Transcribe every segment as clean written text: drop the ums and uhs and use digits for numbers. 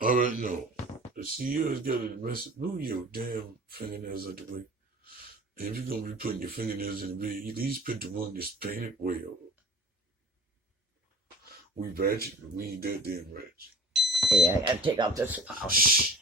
I already know. The CEO has got to move your damn fingernails out the way. And if you're going to be putting your fingernails in the bed, at least put the one that's painted well. We ratchet, but we ain't that damn ratchet. Yeah, I gotta take off this file. Shh.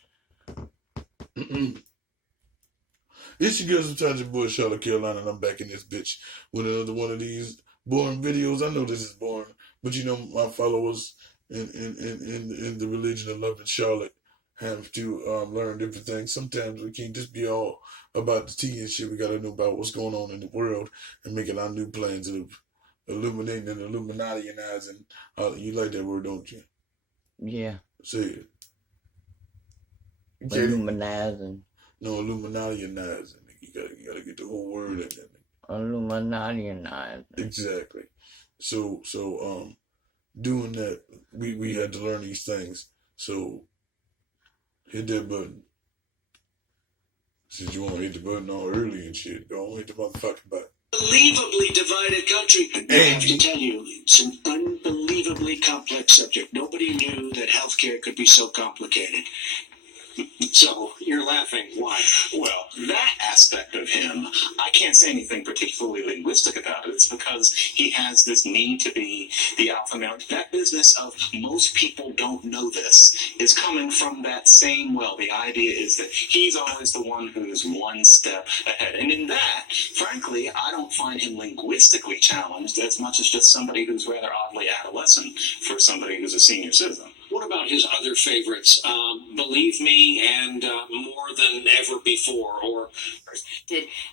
It's your girl, sometimes your boy, Charlotte Carolina, and I'm back in this bitch with another one of these boring videos. I know this is boring, but you know, my followers in the religion of loving Charlotte have to learn different things. Sometimes we can't just be all about the tea and shit. We gotta know about what's going on in the world and making our new plans of illuminating and Illuminati-izing. You like that word, don't you? Yeah. Say it. Illuminizing. No, Illuminati-izing. You gotta get the whole word in there. Illuminati-izing. Exactly. So doing that, we had to learn these things. So hit that button. Since you want to hit the button all early and shit, go on, hit the motherfucking button. Unbelievably divided country. I have to tell you, it's an unbelievably complex subject. Nobody knew that healthcare could be so complicated. So, you're laughing. Why? Well, that aspect of him, I can't say anything particularly linguistic about it. It's because he has this need to be the alpha male. That business of most people don't know this is coming from that same, well, the idea is that he's always the one who's one step ahead. And in that, frankly, I don't find him linguistically challenged as much as just somebody who's rather oddly adolescent for somebody who's a senior citizen. What about his other favorites? Believe Me and More Than Ever Before, or...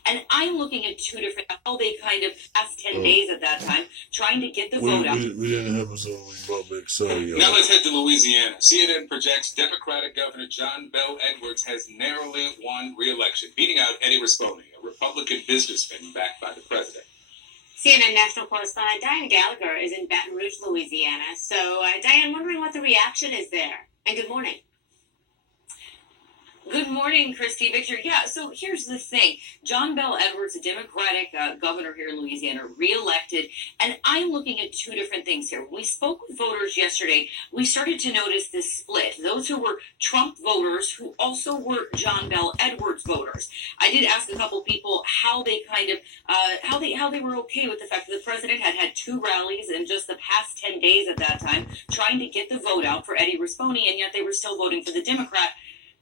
And I'm looking at two different, how they kind of past 10 days at that time, trying to get the vote out. We didn't have us on Republic, sorry, y'all. Now let's head to Louisiana. CNN projects Democratic Governor John Bel Edwards has narrowly won re-election, beating out Eddie Rispone, a Republican businessman backed by the president. CNN national correspondent Diane Gallagher is in Baton Rouge, Louisiana. So, Diane, wondering what the reaction is there. And good morning. Good morning, Christy, Victor. Yeah, so here's the thing. John Bel Edwards, a Democratic governor here in Louisiana, reelected. And I'm looking at two different things here. When we spoke with voters yesterday, we started to notice this split. Those who were Trump voters who also were John Bel Edwards voters. I did ask a couple people how they kind of, how they were okay with the fact that the president had had two rallies in just the past 10 days at that time, trying to get the vote out for Eddie Rispone, and yet they were still voting for the Democrat.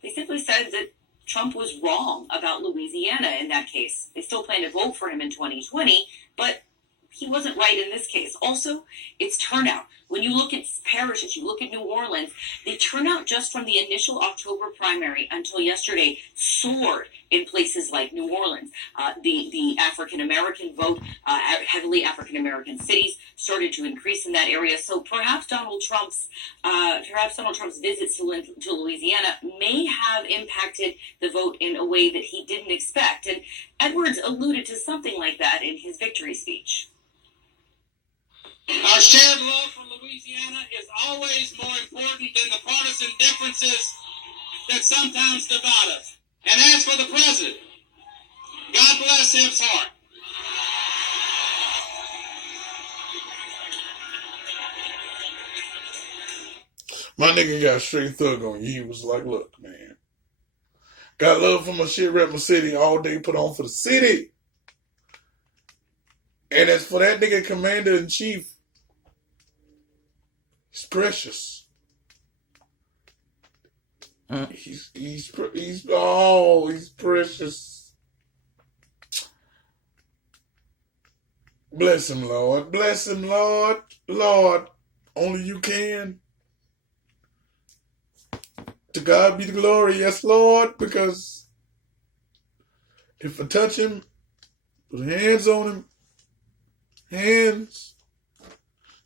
They simply said that Trump was wrong about Louisiana in that case. They still plan to vote for him in 2020, but he wasn't right in this case. Also, it's turnout. When you look at parishes, you look at New Orleans, the turnout just from the initial October primary until yesterday soared in places like New Orleans. The African-American vote, heavily African-American cities, started to increase in that area. So perhaps Donald Trump's visits to Louisiana may have impacted the vote in a way that he didn't expect. And Edwards alluded to something like that in his victory speech. Our shared love for Louisiana is always more important than the partisan differences that sometimes divide us. And as for the president, God bless his heart. My nigga got straight thug on you. He was like, look, man. Got love for my shit, rep my city, all day put on for the city. And as for that nigga commander-in-chief, he's precious. He's precious. Bless him, Lord. Bless him, Lord. Lord, only you can. To God be the glory, yes, Lord, because if I touch him, put hands on him, hands,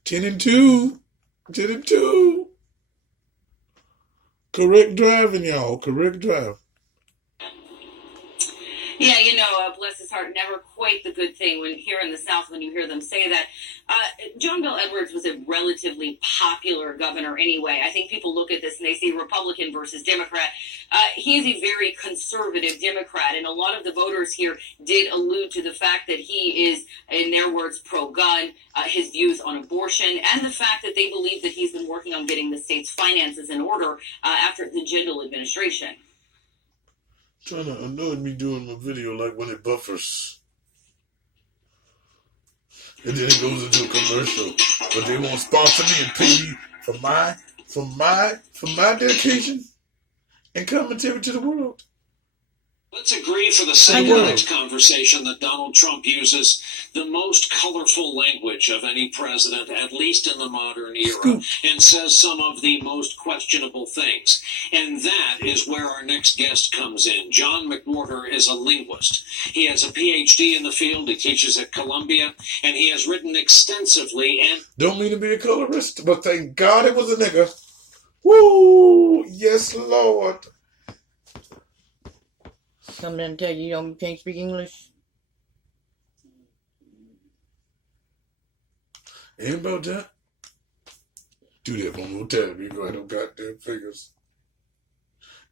10 and 2, 10 and 2. Correct driving, y'all, correct driving. Yeah, bless his heart, never quite the good thing when here in the South when you hear them say that. John Bel Edwards was a relatively popular governor anyway. I think people look at this and they see Republican versus Democrat. He is a very conservative Democrat, and a lot of the voters here did allude to the fact that he is, in their words, pro-gun, his views on abortion, and the fact that they believe that he's been working on getting the state's finances in order after the Jindal administration. Trying to annoy me doing my video like when it buffers. And then it goes into a commercial. But they won't sponsor me and pay me for my dedication and commentary to the world. Let's agree for the sake of this conversation that Donald Trump uses the most colorful language of any president, at least in the modern era, and says some of the most questionable things. And that is where our next guest comes in. John McWhorter is a linguist. He has a PhD in the field. He teaches at Columbia, and he has written extensively and... Don't mean to be a colorist, but thank God it was a nigga. Woo! Yes, Lord. Something to tell you can't speak English? Ain't about that. Do that one more time. You go ahead on goddamn fingers.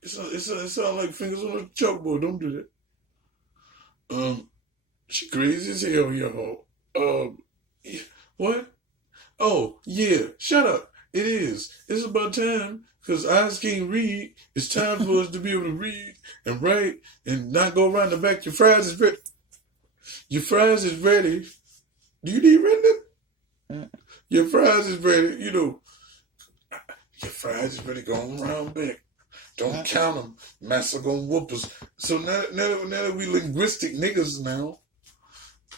It sounds like fingers on a chalkboard. Don't do that. She crazy as hell, y'all. What? Oh, yeah. Shut up. It is. It's about time. Because eyes can't read. It's time for us to be able to read and write and not go around the back. Your fries is ready. Your fries is ready. Do you need rendering? Your fries is ready. Your fries is ready. Going around back. Don't count them. Massa gonna whoop us. So now that we linguistic niggas now,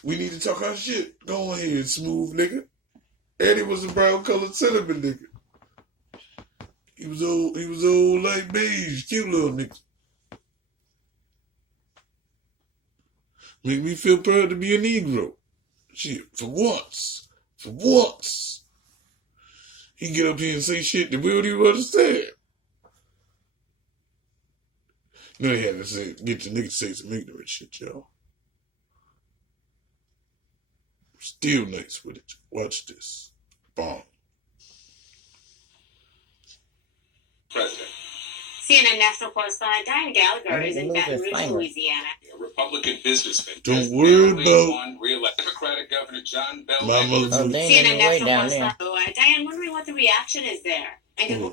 we need to talk our shit. Go ahead, smooth nigga. Eddie was a brown colored cinnamon nigga. He was old like beige, cute little nigga. Make me feel proud to be a Negro. Shit, for once. He get up here and say shit that we don't even understand. Now he had to get the nigga to say some ignorant shit, y'all. Still nice with it. Watch this. Bomb. President. CNN national correspondent Diane Gallagher is in Baton Rouge, Louisiana. A Republican businessman. Don't worry about Democratic Governor John Bel. my mother. CNN national correspondent Diane, wondering what the reaction is there.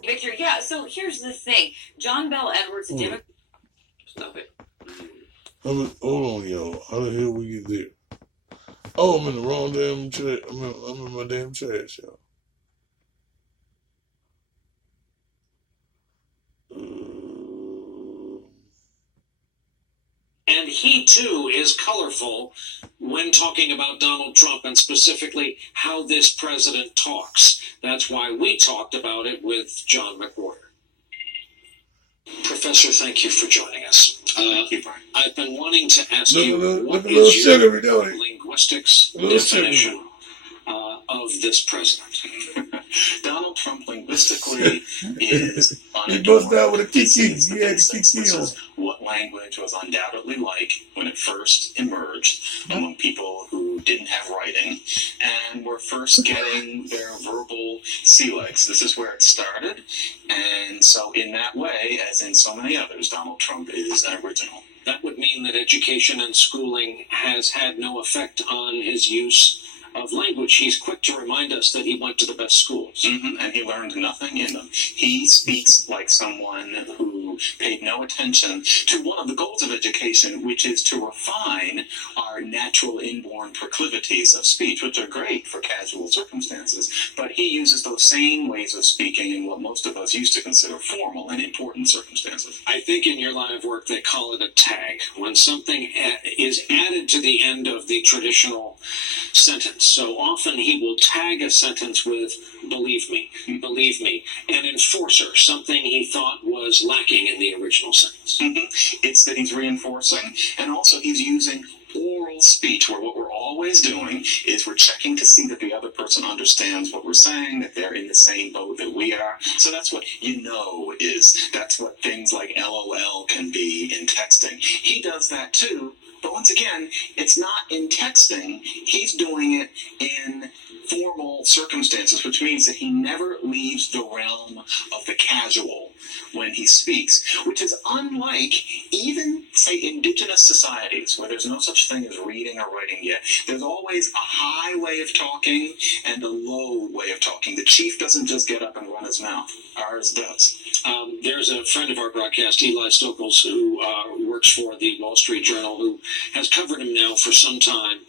Victor, yeah, so here's the thing. John Bel Edwards, a Democrat... Stop it. Hold on, y'all. How the hell we get there? Oh, I'm in the wrong damn trash. I'm in my damn trash, y'all. And he, too, is colorful when talking about Donald Trump and specifically how this president talks. That's why we talked about it with John McWhorter. Professor, thank you for joining us. Thank you, Brian. I've been wanting to ask Look you, a what little is your sugary, don't it? linguistics A little definition of this president? Donald Trump linguistically is He bust out with a kiki. This He had the kiki is on. what language was undoubtedly like when it first emerged among people who didn't have writing and were first getting their verbal sea legs. This is where it started. And so in that way, as in so many others, Donald Trump is an original. That would mean that education and schooling has had no effect on his use of language. He's quick to remind us that he went to the best schools. And he learned nothing in them. He speaks like someone who paid no attention to one of the goals of education, which is to refine our natural inborn proclivities of speech, which are great for casual circumstances. But he uses those same ways of speaking in what most of us used to consider formal and important circumstances. I think in your line of work they call it a tag. When something is added to the end of the traditional sentence. So often he will tag a sentence with believe me, an enforcer, something he thought was lacking in the original sentence. It's that he's reinforcing, and also he's using oral speech, where what we're always doing is we're checking to see that the other person understands what we're saying, that they're in the same boat that we are. So that's what that's what things like LOL can be in texting. He does that too, once again, it's not in texting. He's doing it in formal circumstances, which means that he never leaves the realm of the casual when he speaks, which is unlike even, say, indigenous societies where there's no such thing as reading or writing yet. There's always a high way of talking and a low way of talking. The chief doesn't just get up and run his mouth. Ours does. There's a friend of our broadcast, Eli Stokols, who works for the Wall Street Journal, who has covered him now for some time,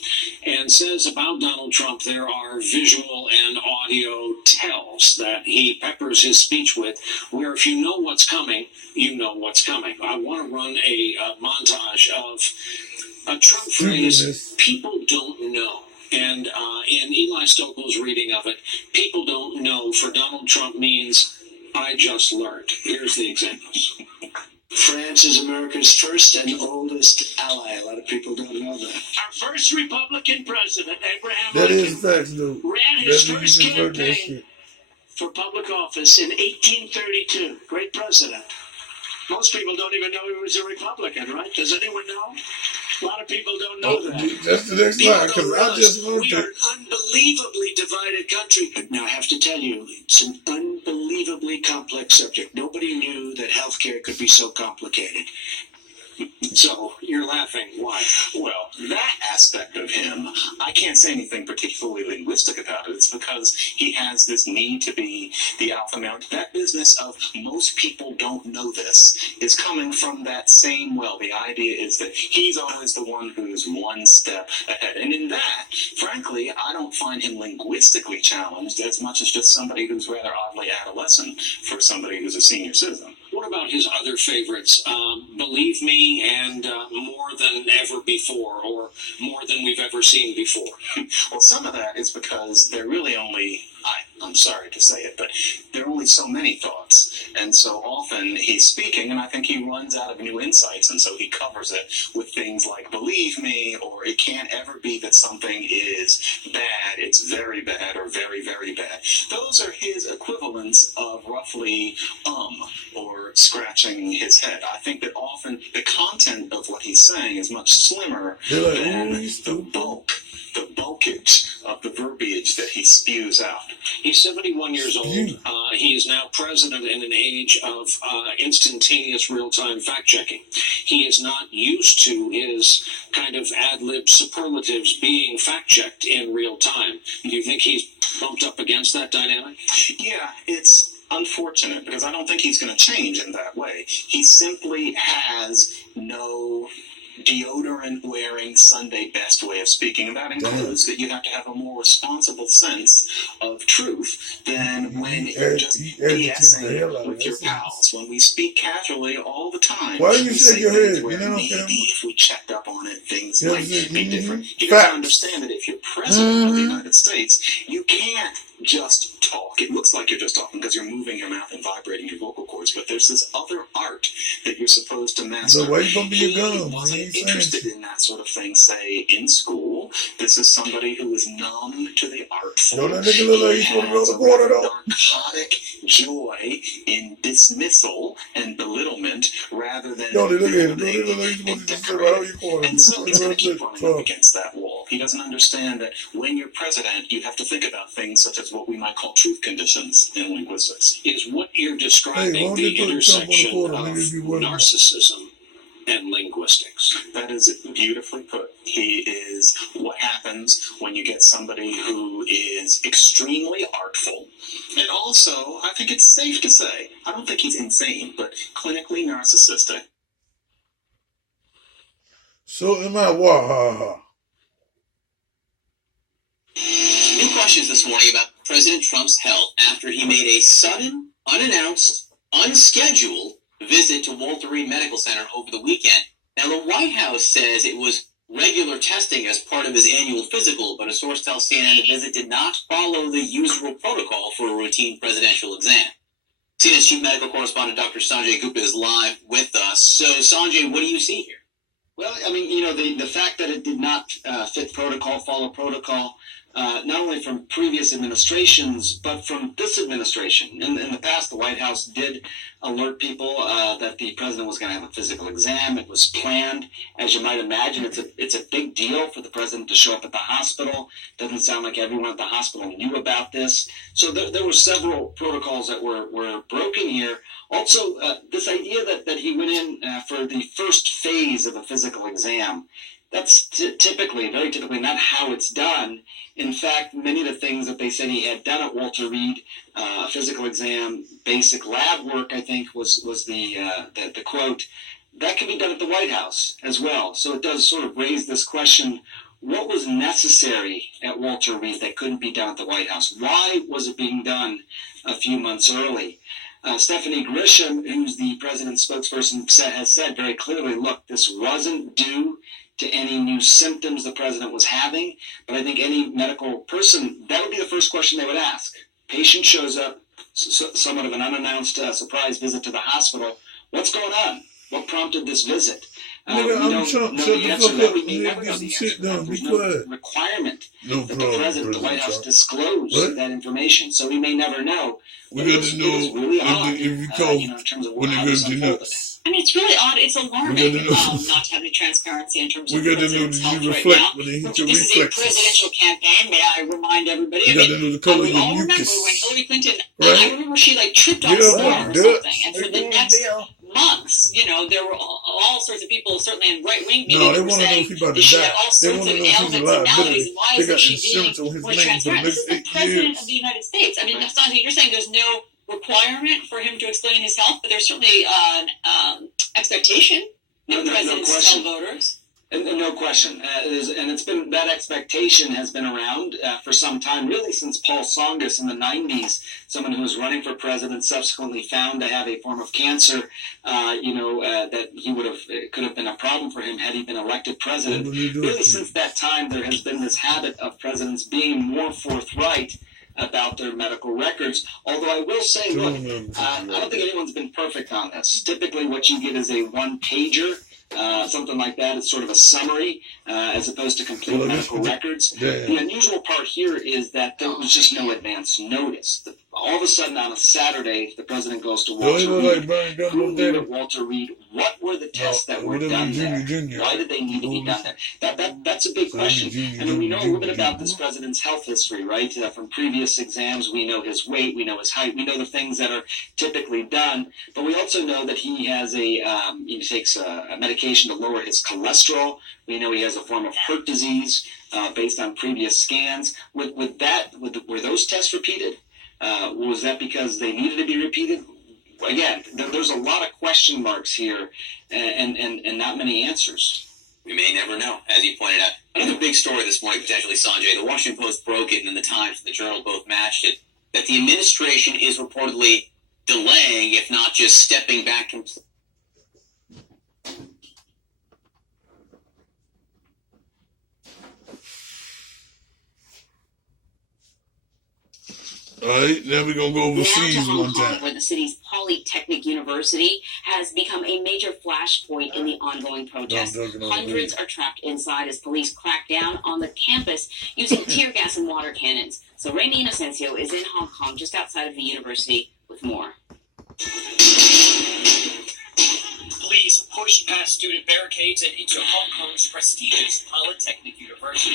and says about Donald Trump there are visual and audio tells that he peppers his speech with, where if you know what's coming, you know what's coming. I want to run a montage of a Trump phrase, people don't know. And in Eli Stokols' reading of it, people don't know for Donald Trump means I just learned. Here's the examples. France is America's first and oldest ally. A lot of people don't know that. Our first Republican president, Abraham That Lincoln, is facts, dude. ran his That first nigga just heard that campaign shit. for public office in 1832. Great president. Most people don't even know he was a Republican, right? Does anyone know? A lot of people don't know Oh, that. that's the next People line, because don't I realize just learned we are it. an unbelievably divided country. But now I have to tell you, it's an unbelievably complex subject. Nobody knew that healthcare could be so complicated. So, you're laughing. Why? Well, that aspect of him, I can't say anything particularly linguistic about it. It's because he has this need to be the alpha male. That business of most people don't know this is coming from that same well. The idea is that he's always the one who's one step ahead. And in that, frankly, I don't find him linguistically challenged as much as just somebody who's rather oddly adolescent for somebody who's a senior citizen. What about his other favorites? Believe Me and More Than Ever Before, or More Than We've Ever Seen Before? Well, some of that is because they're really only, I'm sorry to say it, but there are only so many thoughts. And so often he's speaking, and I think he runs out of new insights, and so he covers it with things like believe me, or it can't ever be that something is bad, it's very bad, or very, very bad. Those are his equivalents of roughly or scratching his head. I think that often the content of what he's saying is much slimmer They're like, than "Ooh, he's the bulkage of the verbiage that he spews out. He's 71 years old. He is now president in an age of instantaneous real-time fact-checking. He is not used to his kind of ad-lib superlatives being fact-checked in real time. Do you think he's bumped up against that dynamic? Yeah, it's unfortunate because I don't think he's going to change in that way. He simply has no deodorant wearing Sunday best way of speaking, and that includes that you have to have a more responsible sense of truth than when you're just BSing with your pals. When we speak casually all the time, Why do you we shake say your things head? where You know, maybe if we checked up on it, things You know, might be different. He Facts. doesn't understand that if you're president of the United States, you can't just talk. It looks like you're just talking because you're moving your mouth and vibrating your vocal cords, but there's this other art that you're supposed to master. So why you bumping your gums? He Man, wasn't you saying interested shit. in that sort of thing, say, in school. This is somebody who is numb to the art form. Don't that nigga look like he's supposed to go to the corner, though? Narcotic joy in dismissal and belittlement rather than Don't they look at him? Don't building they look like he's and supposed to sit right on your corner? and so he's going to keep running up Trump. against that wall. He doesn't understand that when you're president, you have to think about things such as what we might call truth conditions in linguistics. Is what you're Hey, describing why don't the they put Trump on the intersection corner? of Niggas be worried about. narcissism and linguistics? That is beautifully put. He is what happens when you get somebody who is extremely artful. And also, I think it's safe to say, I don't think he's insane, but clinically narcissistic. So am I Wahaha. New questions this morning about President Trump's health after he made a sudden, unannounced, unscheduled visit to Walter Reed Medical Center over the weekend. Now, the White House says it was regular testing as part of his annual physical, but a source tells CNN the visit did not follow the usual protocol for a routine presidential exam. CNN's chief medical correspondent Dr. Sanjay Gupta is live with us. So, Sanjay, what do you see here? Well, I mean, the fact that it did not fit protocol, follow protocol, not only from previous administrations, but from this administration. In the past, the White House did alert people that the president was going to have a physical exam. It was planned. As you might imagine, it's a big deal for the president to show up at the hospital. Doesn't sound like everyone at the hospital knew about this. So there were several protocols that were broken here. Also, this idea that he went in for the first phase of a physical exam, that's very typically not how it's done. In fact, many of the things that they said he had done at Walter Reed, physical exam, basic lab work, I think was the quote, that can be done at the White House as well. So it does sort of raise this question, what was necessary at Walter Reed that couldn't be done at the White House? Why was it being done a few months early? Stephanie Grisham, who's the president's spokesperson, has said very clearly, look, this wasn't due to any new symptoms the president was having, but I think any medical person, that would be the first question they would ask. Patient shows up, somewhat of an unannounced surprise visit to the hospital. What's going on? What prompted this visit? Nigga, I'm shut the fuck up. Nigga, get some shit done. Be quiet. Requirement that the president, the White House, disclose that information, so we may never know. We got to know really if you call in terms of when it goes to nuts. I mean, it's really odd. It's alarming not to have any transparency in terms of we got to know, president's did health you right reflect now. when they hit your This is a reflexes? presidential campaign. May I remind everybody? You got to know the color of we your all remember mucus. when Hillary Clinton. Right? I remember she tripped on a storm or something, and for the next months, there were all sorts of people, certainly in right-wing media, No, they were want to know saying if he's about that to she die. had all They sorts want of to know if he's ailments alive. and maladies, and why They isn't got she insurance on being his more name for the transparent? This next is the 8 president years. of the United States. I mean, Nastasia, you're saying there's no requirement for him to explain his health, but there's certainly an expectation that presidents tell voters. And no question. And it's been, that expectation has been around for some time, really since Paul Tsongas in the 90s, someone who was running for president, subsequently found to have a form of cancer, that it could have been a problem for him had he been elected president. Really since that time, there has been this habit of presidents being more forthright about their medical records. Although I will say, look, I don't think anyone's been perfect on this. Typically what you get is a one-pager, something like that. It's sort of a summary as opposed to complete medical records. The unusual part here is that there was just no advance notice. All of a sudden on a Saturday, the president goes to Walter Reed. Who knew at Walter Reed? What were the tests that were done there? Why did they need to be done there? That's a big question. I mean, we know a little bit about this president's health history, right? From previous exams, we know his weight, we know his height, we know the things that are typically done. But we also know that he has he takes a medication to lower his cholesterol. We know he has a form of heart disease based on previous scans. Were those tests repeated? Was that because they needed to be repeated? Again, there's a lot of question marks here and not many answers. We may never know, as you pointed out. Another big story this morning, potentially, Sanjay. The Washington Post broke it, and then the Times and the Journal both matched it, that the administration is reportedly delaying, if not just stepping back completely. All right, now we're going to go overseas one time. Where the city's Polytechnic University has become a major flashpoint in the ongoing protests. Hundreds are trapped inside as police crack down on the campus using tear gas and water cannons. So Remy Inocencio is in Hong Kong, just outside of the university, with more. Police pushed past student barricades and into Hong Kong's prestigious Polytechnic University.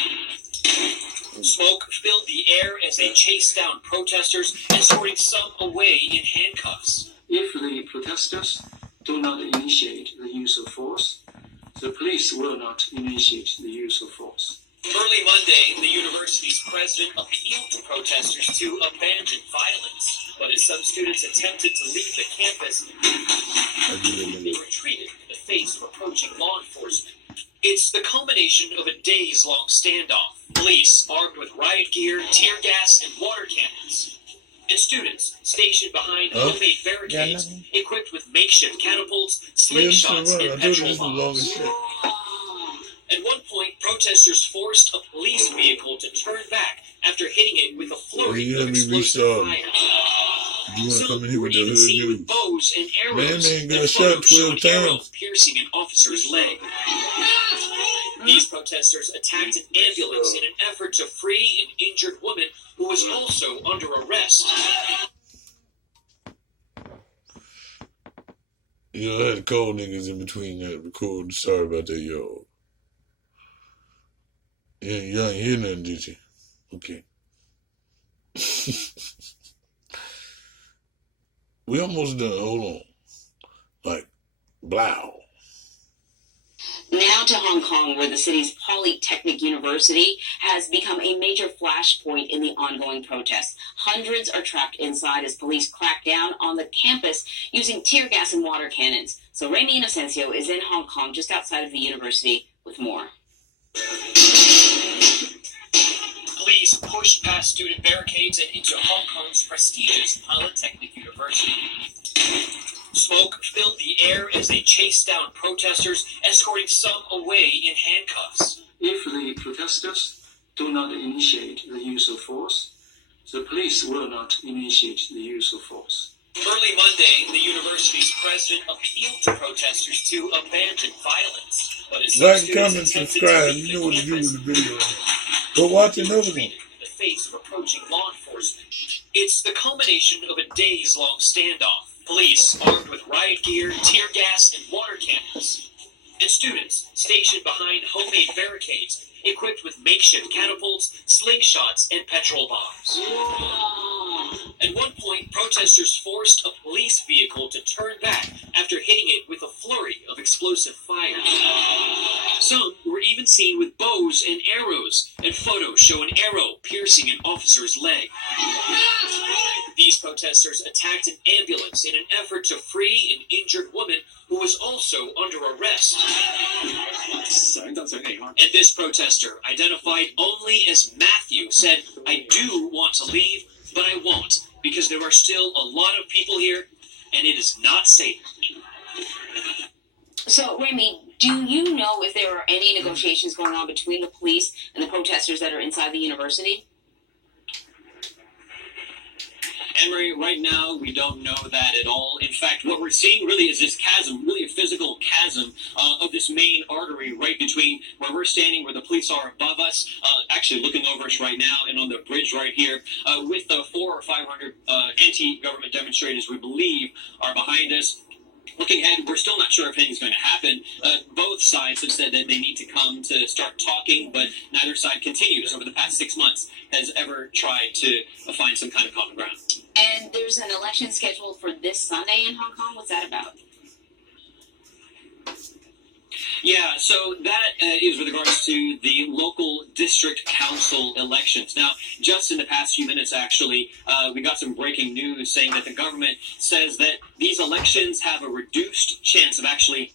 Smoke filled the air as they chased down protesters, escorting some away in handcuffs. If the protesters do not initiate the use of force, the police will not initiate the use of force. Early Monday, the university's president appealed to protesters to abandon violence, but as some students attempted to leave the campus, they retreated in the face of approaching law enforcement. It's the culmination of a days-long standoff. Police armed with riot gear, tear gas, and water cannons. And students stationed behind homemade barricades, equipped with makeshift catapults, slingshots, and petrol bombs. At one point, protesters forced a police vehicle to turn back after hitting it with a flurry of explosive fire. Some were even seen with bows and arrows, Man got shot 12 times. piercing an officer's leg. These protesters attacked an ambulance in an effort to free an injured woman who was also under arrest. You know, I had to call niggas in between that recording. Sorry about that, y'all. Yeah, y'all ain't hear nothing, did you? Okay. We almost done. Hold on. Like, blow. Now to Hong Kong, where the city's Polytechnic University has become a major flashpoint in the ongoing protests. Hundreds are trapped inside as police crack down on the campus using tear gas and water cannons. So Remy Inocencio is in Hong Kong, just outside of the university, with more. Police pushed past student barricades and into Hong Kong's prestigious Polytechnic University. Smoke filled the air as they chased down protesters, escorting some away in handcuffs. If the protesters do not initiate the use of force, the police will not initiate the use of force. Early Monday, the university's president appealed to protesters to abandon violence. But as some Like, students comment, attempted subscribe. to leave You know the what to do campus, with the video. Go watch another one. in the face of approaching law enforcement. It's the culmination of a days-long standoff. Police armed with riot gear, tear gas, and water cannons. And students stationed behind homemade barricades, equipped with makeshift catapults, slingshots, and petrol bombs. At one point, protesters forced a police vehicle to turn back after hitting it with a flurry of explosive fire. Some were even seen with bows and arrows, and photos show an arrow piercing an officer's leg. These protesters attacked an ambulance in an effort to free an injured woman who was also under arrest. And this protester, identified only as Matthew, said, "I do want to leave, but I won't, because there are still a lot of people here, and it is not safe." So, Remy, do you know if there are any negotiations going on between the police and the protesters that are inside the university? Emery, right now, we don't know that at all. In fact, what we're seeing really is this chasm, really a physical chasm of this main artery right between where we're standing, where the police are above us, actually looking over us right now, and on the bridge right here, with 400 or 500 anti-government demonstrators, we believe, are behind us. Looking ahead, we're still not sure if anything's going to happen. Both sides have said that they need to come to start talking, but neither side continues over the past 6 months has ever tried to find some kind of common ground. And there's an election scheduled for this Sunday in Hong Kong. What's that about? Yeah, so that is with regards to the local district council elections. Now, just in the past few minutes, actually, we got some breaking news saying that the government says that these elections have a reduced chance of actually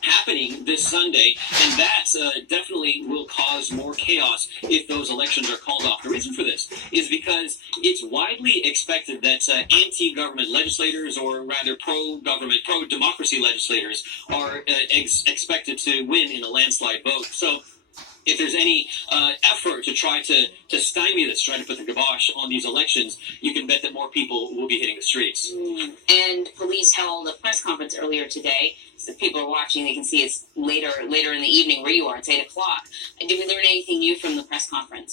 happening this Sunday, and that definitely will cause more chaos if those elections are called off. The reason for this is because it's widely expected that anti-government legislators, or rather pro-government, pro-democracy legislators, are expected to win in a landslide vote. So if there's any effort to try to stymie this, try to put the kibosh on these elections, you can bet that more people will be hitting the streets. And police held a press conference earlier today. So if people are watching, they can see it's later in the evening where you are. It's 8 o'clock. Did we learn anything new from the press conference?